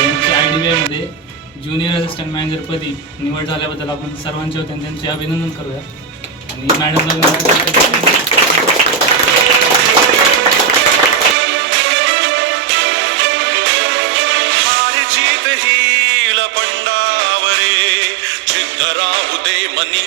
त्यांची I D B आयमध्ये junior assistant मॅनेजरपदी निवड झाल्याबद्दल आपण सर्वांचे वतीने त्यांचे अभिनंदन करूया. आणि मॅडमला money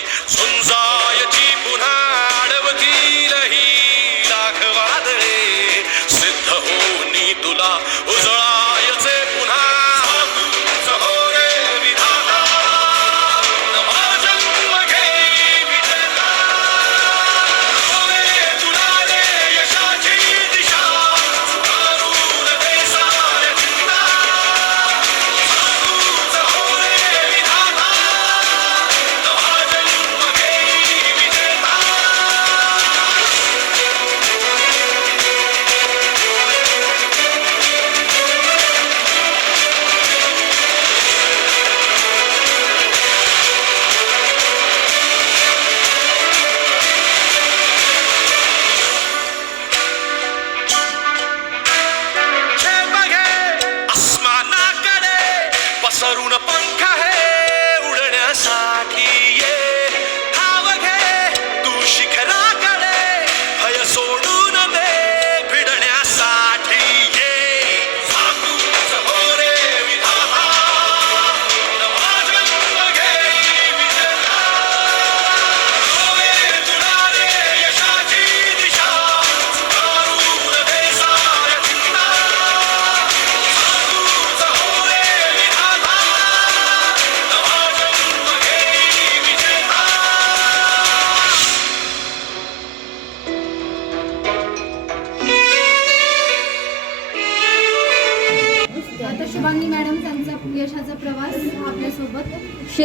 पंख आहे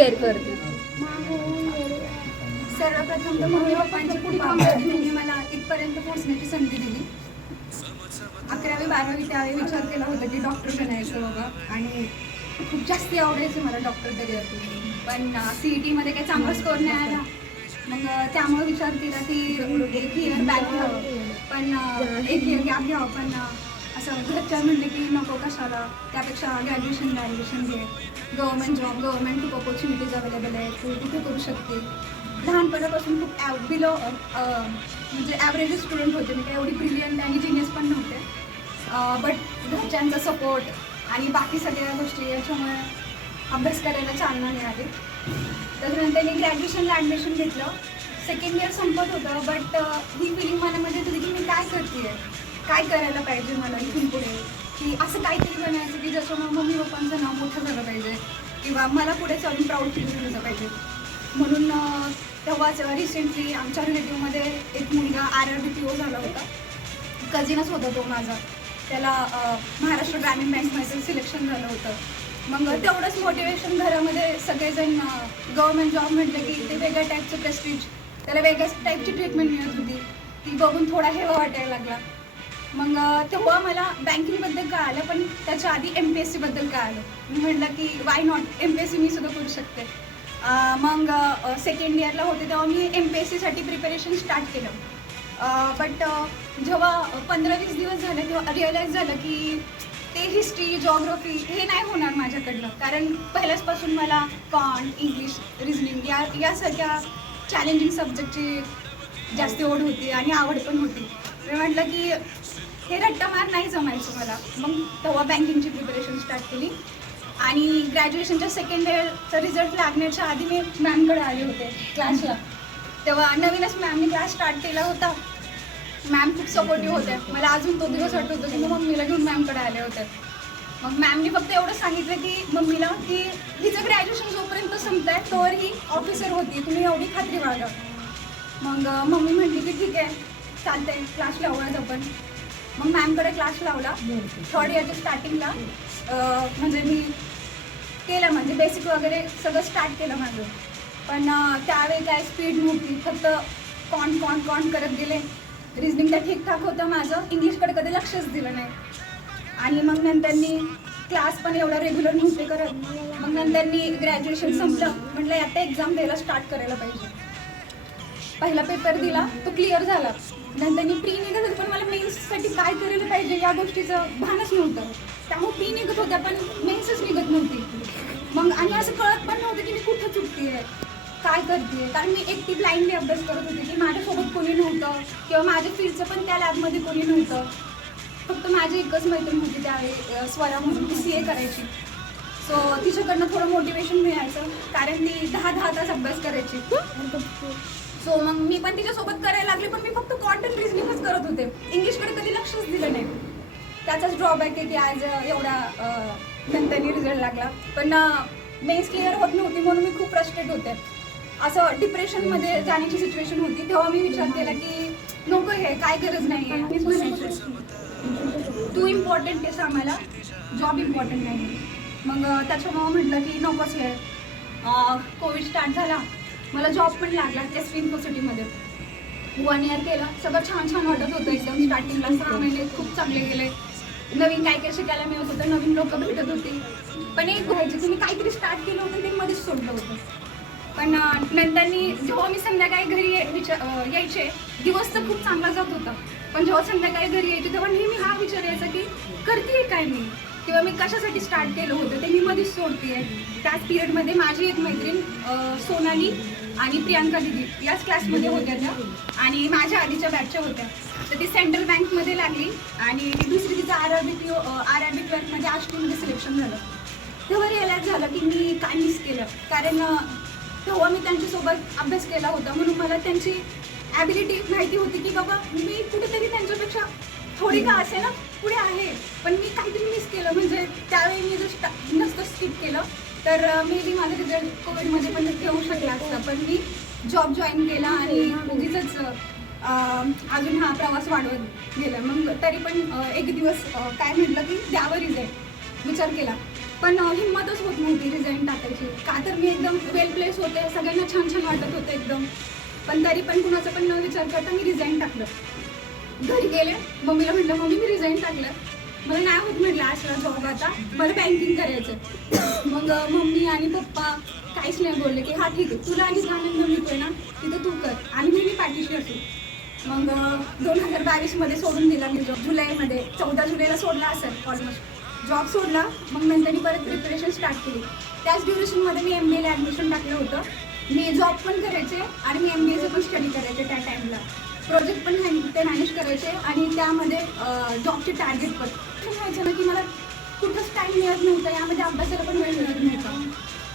शेअर करते. सर्वप्रथम तर मम्मी पप्पांची खूप त्यांनी मला इथपर्यंत पोहोचण्याची संधी दिली. अकरावी बारावी त्यावेळी विचार केला होता की डॉक्टर बनायचं बाबा. आणि खूप जास्त आवडायचं मला डॉक्टर करिअर पण सी ई टीमध्ये काही चांगला स्कोर नाही आला. मग त्यामुळे विचार केला की एक इयर बॅक घ्यावं. पण एक इयर गॅप घ्यावं. पण असं घरच्या म्हणले की नको कशाला? त्यापेक्षा ग्रॅज्युएशनला ॲडमिशन घे गव्हर्नमेंट जॉब गव्हर्नमेंट खूप ऑपॉर्च्युनिटीज अवेलेबल आहेत. तू तिथे करू शकते? लहानपणापासून खूप ॲव बिलो म्हणजे ॲव्हरेज स्टुडंट होते. मी काही एवढी ब्रिलियंट आणि जिनियस पण नव्हते. बट घरच्यांचा सपोर्ट आणि बाकी सगळ्या गोष्टी याच्यामुळे अभ्यास करायला चालना मिळाली. त्याच्यानंतर मी ग्रॅज्युएशनला ॲडमिशन घेतलं. सेकंड इयर संपत होतं बट ही फिलिंग मनामध्ये होती की मी काय करते काय करायला पाहिजे मला इथून पुढे? की असं काहीतरी बनायचं की ज्याच्यामुळे मम्मी पप्पांचं नाव मोठं झालं पाहिजे किंवा मला पुढे चालून प्राऊड फील झालं पाहिजे. म्हणून तेव्हाच रिसेंटली आमच्या रिलेटिव्हमध्ये एक मुलगा R R B P O झाला होता. कझिनच होता तो माझा. त्याला महाराष्ट्र ग्रामीण बँकमध्ये सिलेक्शन झालं होतं. मग तेवढंच मोटिवेशन घरामध्ये सगळेजण गव्हर्मेंट जॉब म्हटलं की ते वेगळ्या टाईपचं प्रेस्टिज त्याला वेगळ्याच टाईपची ट्रीटमेंट मिळत होती. ती बघून थोडा हेवा वाटायला लागला. मग तेव्हा मला बँकिंगबद्दल कळालं पण त्याच्या आधी एम पी एस सीबद्दल कळालं. मी म्हटलं की why not M P S C मी सुद्धा करू शकते. मग सेकंड इयरला होते तेव्हा मी एम पी एस सीसाठी प्रिपरेशन स्टार्ट केलं. बट जेव्हा पंधरा वीस दिवस झाले तेव्हा रिअलाईज झालं की ते हिस्ट्री जॉग्रफी हे नाही होणार माझ्याकडनं. कारण पहिल्याचपासून मला कॉन इंग्लिश रिझनिंग या यासारख्या चॅलेंजिंग सब्जेक्टची जास्त ओढ होती आणि आवड पण होती. मी म्हटलं की हे रट्टा मार नाही जमायचं मला. मग तेव्हा बँकिंगची प्रिपरेशन स्टार्ट केली. आणि ग्रॅज्युएशनच्या सेकंड इयरचा रिझल्ट लागण्याच्या आधी मी मॅमकडे आले होते क्लासला तेव्हा नवीनच मॅमने क्लास स्टार्ट केला होता. मॅम खूप सपोर्टिव्ह होत्या मला अजून तो दिवस आठवतो की मी मम्मीला घेऊन मॅमकडे आले होते. मग मॅमनी फक्त एवढं सांगितलं की मम्मीला की तिचं ग्रॅज्युएशन जोपर्यंत संपत आहे तोवर ही ऑफिसर होती. तुम्ही एवढी खात्री बाळगा. मग मम्मी म्हटली की ठीक आहे चालतंय क्लास लावूयाच आपण. मग मॅमकडे क्लास लावला. थर्ड इयरच्या स्टार्टिंगला म्हणजे मी केलं म्हणजे बेसिक वगैरे सगळं स्टार्ट केलं माझं. पण त्यावेळी काय स्पीड नव्हती फक्त कॉन कॉन कॉन करत गेले. रिझनिंग तर ठीकठाक होतं माझं. इंग्लिशकडे कधी लक्षच दिलं नाही. आणि मग नंतरनी क्लास पण एवढा रेग्युलर नव्हते करत. मग नंतरनी ग्रॅज्युएशन संपलं. म्हटलं आता एक्झाम द्यायला स्टार्ट करायला पाहिजे. पहिला पेपर दिला तो क्लिअर झाला. नंतर प्री निघत होते पण मला मेन्ससाठी काय करायला पाहिजे या गोष्टीचं भानच नव्हतं. त्यामुळे प्री निघत होत्या पण मेन्सच निघत नव्हती. मग आणि असं कळत पण नव्हतं की मी कुठं चुकते काय करते कारण मी एकटी ब्लाइंडली अभ्यास करत होते की माझ्यासोबत कोणी नव्हतं किंवा माझ्या फील्डचं पण त्या लॅबमध्ये कोणी नव्हतं. फक्त माझी एकच मैत्रीण होती त्यावेळी स्वरा म्हणून ती सी ए करायची. सो तिच्याकडनं थोडं मोटिवेशन मिळायचं. कारण ती दहा दहा तास अभ्यास करायची. सो मग मी पण तिच्यासोबत करायला लागले पण मी फक्त कॉन्टन रिझनिंगच करत होते. इंग्लिशकडे कधी लक्षच दिलं नाही. त्याचाच ड्रॉबॅक आहे की आज एवढा नंतरनी रिझल्ट लागला. पण मेन्स क्लिअर होत नव्हती म्हणून मी खूप फ्रस्ट्रेट होते. असं डिप्रेशनमध्ये जाण्याची सिच्युएशन होती तेव्हा मी विचार केला की नको हे काय गरज नाही आहे तू इम्पॉर्टंट आहेस आम्हाला. जॉब इम्पॉर्टंट नाही मग त्याच्यामुळं म्हटलं की नकोच हे. कोविड स्टार्ट झाला. मला जॉब पण लागला एस पी युनिव्हर्सिटीमध्ये वन इयर केलं. सगळं छान छान वाटत होतं एकदम. स्टार्टिंगला सहा महिने खूप चांगले गेले. नवीन काय काय शिकायला मिळत होतं नवीन लोक भेटत होती. पण एक व्हायचे तुम्ही काहीतरी स्टार्ट केलं होतं ते मध्येच सोडलं होतं. पण नंतरनी जेव्हा मी संध्याकाळी घरी विचार यायचे दिवस तर खूप चांगला जात होता. पण जेव्हा संध्याकाळी घरी यायचे तेव्हा नेहमी हा विचार यायचा की करते काय मी? किंवा मी कशासाठी स्टार्ट केलं होतं ते मी मध्येच सोडते त्याच पिरियडमध्ये माझी एक मैत्रीण सोनाली आणि प्रियांका दिदी याच क्लासमध्ये होत्या त्या. आणि माझ्या आधीच्या बॅचच्या होत्या. तर ती सेंट्रल बँकमध्ये लागली आणि ती दुसरी तिचं R R B P R R B क्लर्कमध्ये आष्टीमध्ये सिलेक्शन झालं. तेव्हा रिअलाइज झालं की मी काय मिस केलं. कारण तेव्हा मी त्यांच्यासोबत अभ्यास केला होता. म्हणून मला त्यांची ॲबिलिटी माहिती होती की बाबा मी कुठेतरी त्यांच्यापेक्षा थोडी का असे ना पुढे आहे. पण मी काहीतरी मिस केलं. म्हणजे त्यावेळी मी जर नसतं स्किप केलं तर मे बी माझा रिझल्ट कोविडमध्ये पण येऊ शकला असता. पण मी जॉब जॉईन केला आणि उगीच अजून हा प्रवास वाढवत गेला. मग तरी पण एक दिवस काय म्हटलं की द्यावं रिझल्ट विचार केला. पण हिंमतच होत नव्हती रिझाईन टाकायची. का तर मी एकदम वेल प्लेस होते. सगळ्यांना छान छान वाटत होतं एकदम. पण तरी पण कुणाचा पण न विचार करता मी रिझाईन टाकलं. घरी गेले. मम्मीला म्हटलं मम्मी मी रिझाईन टाकलं. मला नाही होत म्हटलं आशरा जॉब आता. मला बँकिंग करायचं मग मम्मी आणि पप्पा काहीच नाही बोलले की हा ठीक आहे. तुला आणि आनंद मिळतोय ना? तिथं तू कर. आणि मी पाठीशी असू. मग दोन हजार बावीसमध्ये सोडून दिला मी जॉब जुलैमध्ये चौदा जुलैला सोडला असेल ऑलमोस्ट जॉब सोडला. मग नंतर मी परत प्रिपरेशन स्टार्ट केली. त्याच ड्युरेशनमध्ये मी एम बी एला ॲडमिशन टाकलं होतं. मी जॉब पण करायचे आणि मी एम बी एचं पण स्टडी करायचे त्या टाईमला प्रोजेक्ट पण ते मॅनेज करायचे आणि त्यामध्ये जॉबचे टार्गेट पण. असं व्हायचं ना की मला कुठंच टाईम मिळत नव्हता यामध्ये अभ्यासाला पण वेळ मिळत नव्हता.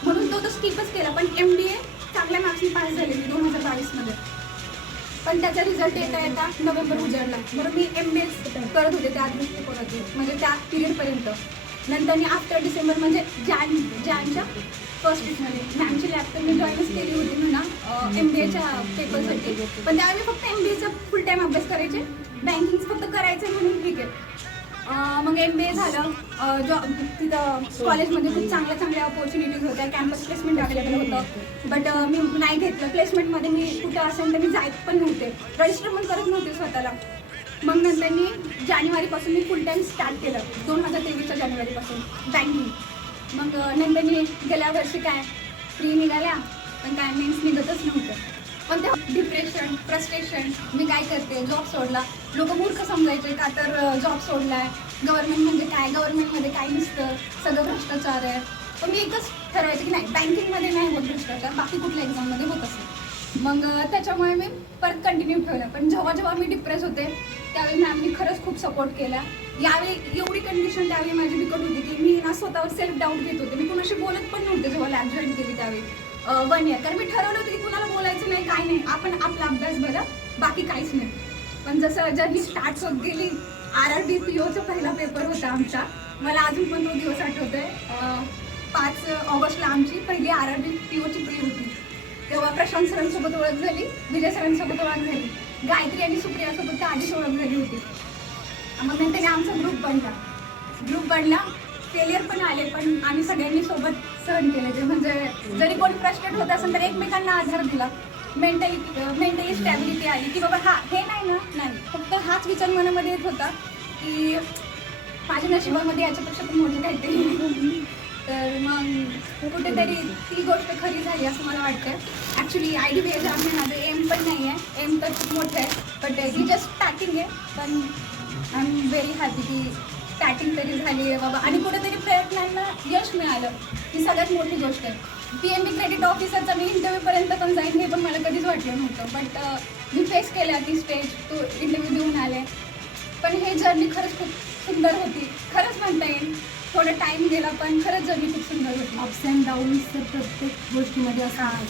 म्हणून तो तर स्किपच केला पण एम डी ए चांगल्या मार्क्सने पास झाले मी दोन हजार बावीसमध्ये. पण त्याचा रिझल्ट येता येता नोव्हेंबर उजाडला. म्हणून मी एम बी एस करत होते त्या दृष्टिकोनातून म्हणजे त्या पिरियडपर्यंत नंतर मी आफ्टर डिसेंबर म्हणजे जॅन जॅनच्या फर्स्ट वीकमध्ये मॅमची लॅब तर मी जॉईनच केली होती म्हणा एम बी एच्या पेपरसाठी पण त्यावेळी मी फक्त एम बी एचा फुल टाईम अभ्यास करायचे. बँकिंग फक्त करायचं म्हणून ठीक आहे. मग एम बी ए झालं. जॉब तिथं कॉलेजमध्ये खूप चांगल्या चांगल्या ऑपॉर्च्युनिटीज होत्या. कॅम्पस प्लेसमेंट अवेलेबल होतं. बट मी नाही घेतलं. प्लेसमेंटमध्ये मी कुठं असेल तर मी जायत पण नव्हते. रजिस्टर पण करत नव्हते स्वतःला. मग नंतर मी जानेवारीपासून मी फुल टाईम स्टार्ट केलं. दोन हजार तेवीसच्या जानेवारीपासून. बँकिंग मग नंतर मी गेल्या वर्षी काय फ्री निघाल्या पण काय मीन्स निघतच नव्हतं. पण ते डिप्रेशन फ्रस्ट्रेशन मी काय करते जॉब सोडला. लोक मूर्ख समजायचे का तर जॉब सोडलाय. गव्हर्नमेंट म्हणजे काय? गव्हर्नमेंटमध्ये काय नसतं. सगळं भ्रष्टाचार आहे. पण मी एकच ठरवायचं की नाही बँकिंगमध्ये नाही होत भ्रष्टाचार. बाकी कुठल्या एक्झाममध्ये होत असेल. मग त्याच्यामुळे मी परत कंटिन्यू ठेवलं. पण जेव्हा जेव्हा मी डिप्रेस होते त्यावेळी मॅमनी खरंच खूप सपोर्ट केला. यावेळी एवढी कंडिशन त्यावेळी माझी बिकट होती की मी ना स्वतःवर सेल्फ डाऊट घेत होते. मी कुणाशी बोलत पण नव्हते जेव्हा लॅब जॉईन केली त्यावेळी. वन इयर कारण मी ठरवलं होतं की कुणाला बोलायचं नाही काय नाही. आपण आपला अभ्यास भरा बाकी काहीच नाही. पण जसं जर्नी स्टार्ट होत गेली आर आर बी पी ओचा पहिला पेपर होता आमचा. मला अजून पण तो दिवस आठवतोय. पाच ऑगस्टला आमची पहिली आर आर बी पी ओची प्री होती. तेव्हा प्रशांत सरांसोबत ओळख झाली विजय सरांसोबत ओळख झाली. गायत्री आणि सुप्रियासोबत तर आधीच ओळख झाली होती. मग नंतर आमचा ग्रुप बनला. ग्रुप बनला फेलियर पण आले पण आम्ही सगळ्यांनी सोबत सहन केले. ते म्हणजे जरी कोणी फ्रस्ट्रेट होत असेल तर एकमेकांना आधार दिला. मेंटली मेंटली स्टॅबिलिटी आली की बाबा हा हे नाही ना? नाही. फक्त हाच विचार मनामध्ये येत होता की माझ्या नशिबामध्ये याच्यापेक्षा पण मोठं काहीतरी. तर मग कुठेतरी ती गोष्ट खरी झाली असं मला वाटतं ॲक्च्युली आय डी बी एच्या माझं एम पण नाही आहे एम तर खूप मोठं आहे. बट ही जस्ट स्टार्टिंग आहे. पण आय एम व्हेरी हॅपी की स्टार्टिंग तरी झाली आहे बाबा. आणि कुठेतरी प्रयत्नांना यश मिळालं. ही सगळ्यात मोठी गोष्ट आहे. पी एम बी क्रेडिट ऑफिसरचा मी इंटरव्ह्यूपर्यंत पण जाईन हे पण मला कधीच वाटलं नव्हतं. बट uh, मी फेस केल्या ती स्टेज तो इंटरव्ह्यू देऊन आले. पण हे जर्नी खरंच खूप सुंदर होती. खरंच म्हणता येईल. थोडा टाईम गेला पण खरंच जर्नी खूप सुंदर होती. अप्स अँड डाऊन्स तर प्रत्येक गोष्टीमध्ये असतात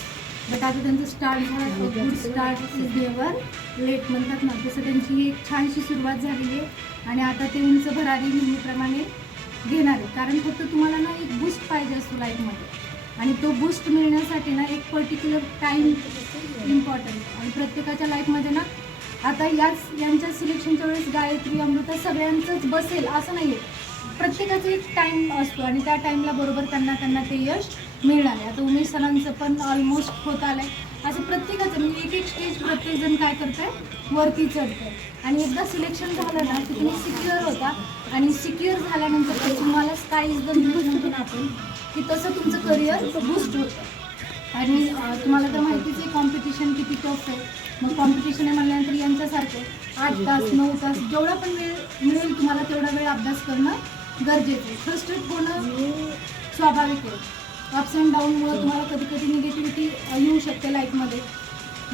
बट आता त्यांचं स्टार्ट झालं गुड स्टार्ट देवर लेट म्हणतात ना तसं त्यांची एक छानशी सुरुवात झाली आहे. आणि आता ते उंच भरारी नेहमीप्रमाणे घेणार आहे कारण फक्त तुम्हाला ना एक बूस्ट पाहिजे असतो लाईफमध्ये आणि तो बूस्ट मिळण्यासाठी ना एक पर्टिक्युलर टाईम इम्पॉर्टंट आणि प्रत्येकाच्या लाईफमध्ये ना आता याच यांच्या सिलेक्शनच्या वेळेस गायत्री अमृता सगळ्यांचंच बसेल असं नाही आहे प्रत्येकाचा एक टाईम असतो आणि त्या टाईमला बरोबर त्यांना त्यांना ते यश मिळणार आहे आता उमेश सरांचं पण ऑलमोस्ट होत आलं आहे असं प्रत्येकाचं म्हणजे एक एक स्टेज प्रत्येकजण काय करतंय? वरती चढतंय. आणि एकदा सिलेक्शन झालं ना की तुम्ही सिक्युअर होता. आणि सिक्युअर झाल्यानंतर ते तुम्हाला स्काय इज द लिमिट आपण की तसं तुमचं करिअर बूस्ट होतं. आणि तुम्हाला तर माहितीच आहे कॉम्पिटिशन किती टफ आहे. मग कॉम्पिटिशन आहे म्हणल्यानंतर यांच्यासारखं आठ तास नऊ तास जेवढा पण वेळ मिळेल तुम्हाला तेवढा वेळ अभ्यास करणं गरजेचं आहे. फ्रस्ट्रेट होणं स्वाभाविक आहे. अप्स अँड डाऊनमुळं तुम्हाला कधी कधी निगेटिव्हिटी येऊ शकते लाईफमध्ये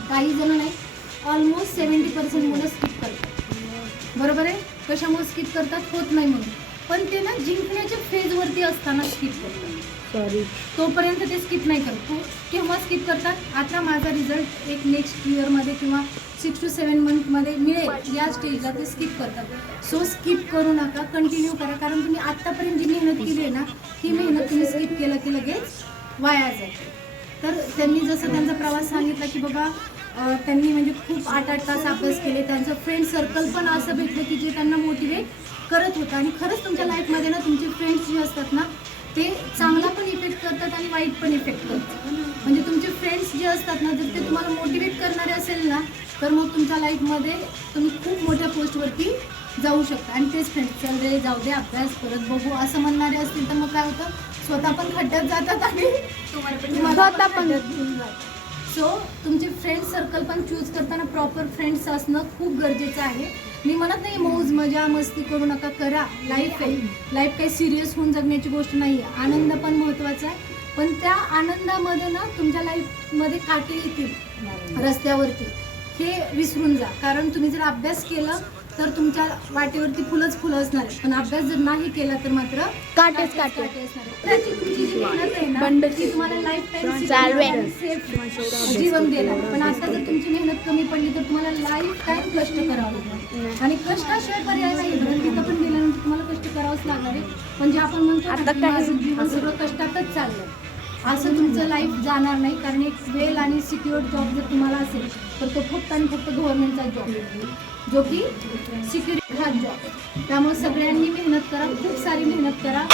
काही जण नाही ऑलमोस्ट सेवन्टी पर्सेंट मुलं स्किप करतात. बरोबर आहे? कशामुळे स्किप करतात? होत नाही म्हणून. पण ते ना जिंकण्याच्या फेजवरती असताना स्किप करतात. सॉरी तोपर्यंत ते स्किप नाही करत. तो केव्हा स्किप करतात? आता माझा रिझल्ट एक नेक्स्ट इयरमध्ये किंवा सिक्स टू सेवन मंथमध्ये मिळेल. या स्टेजला ते स्किप करतात. सो स्किप करू नका. कंटिन्यू करा. कारण तुम्ही आत्तापर्यंत जी मेहनत केली आहे ना ती मेहनत तुम्ही स्किप केलं की लगेच वाया जाते तर त्यांनी जसं त्यांचा प्रवास सांगितला की बाबा त्यांनी म्हणजे खूप आठ आठ तास अभ्यास केले. त्यांचं फ्रेंड सर्कल पण असं भेटलं की जे त्यांना मोटिवेट करत होतं. आणि खरंच तुमच्या लाईफमध्ये ना तुमचे फ्रेंड्स जे असतात ना ते चांगला पण इफेक्ट करतात आणि वाईट पण इफेक्ट करतात म्हणजे तुमचे फ्रेंड्स जे असतात ना जर ते तुम्हाला मोटिवेट करणारे असेल ना तर मग तुमच्या लाईफमध्ये तुम्ही खूप मोठ्या पोस्टवरती जाऊ शकता. आणि तेच फ्रेंड्स चल रे जाऊ दे अभ्यास परत बघू. असं म्हणणारे असतील तर मग काय होतं? स्वतः पण खड्ड्यात जातात आणि तुम्हाला पण सो तुमचे फ्रेंड सर्कल पण चूज करताना प्रॉपर फ्रेंड्स असणं खूप गरजेचं आहे. मी म्हणत नाही मौज मजा मस्ती करू नका करा. लाईफ आहे. लाईफ काही सिरियस होऊन जगण्याची गोष्ट नाही आहे आनंद पण महत्त्वाचा आहे. पण त्या आनंदामध्ये ना तुमच्या लाईफमध्ये काटे येतील. रस्त्यावरती. हे विसरून जा. कारण तुम्ही जर अभ्यास केला तर तुमच्या वाटेवरती फुलंच फुलं असणार पण अभ्यास जर नाही केला तर मात्र काटेच काटे. त्याची तुमची जी मेहनत आहे ना बंड ती तुम्हाला लाईफ टाईम. सेफ जीवन देणार पण आता जर तुमची मेहनत कमी पडली तर तुम्हाला लाईफ टाईम कष्ट करावं लागणार. आणि कष्टाशिवाय पर्याय नाही तिथं पण गेल्यानंतर तुम्हाला कष्ट करावंच लागणार आहे. म्हणजे आपण म्हणतो आता सगळं कष्टातच चाललंय. असं तुमचं लाईफ जाणार नाही कारण एक वेल आणि सिक्युअर जॉब जर तुम्हाला असेल तर तो फक्त आणि फक्त गव्हर्नमेंटचा जॉब जो की सिक्युरिटी हा जॉब त्यामुळे सगळ्यांनी मेहनत करा खूप सारी मेहनत करा.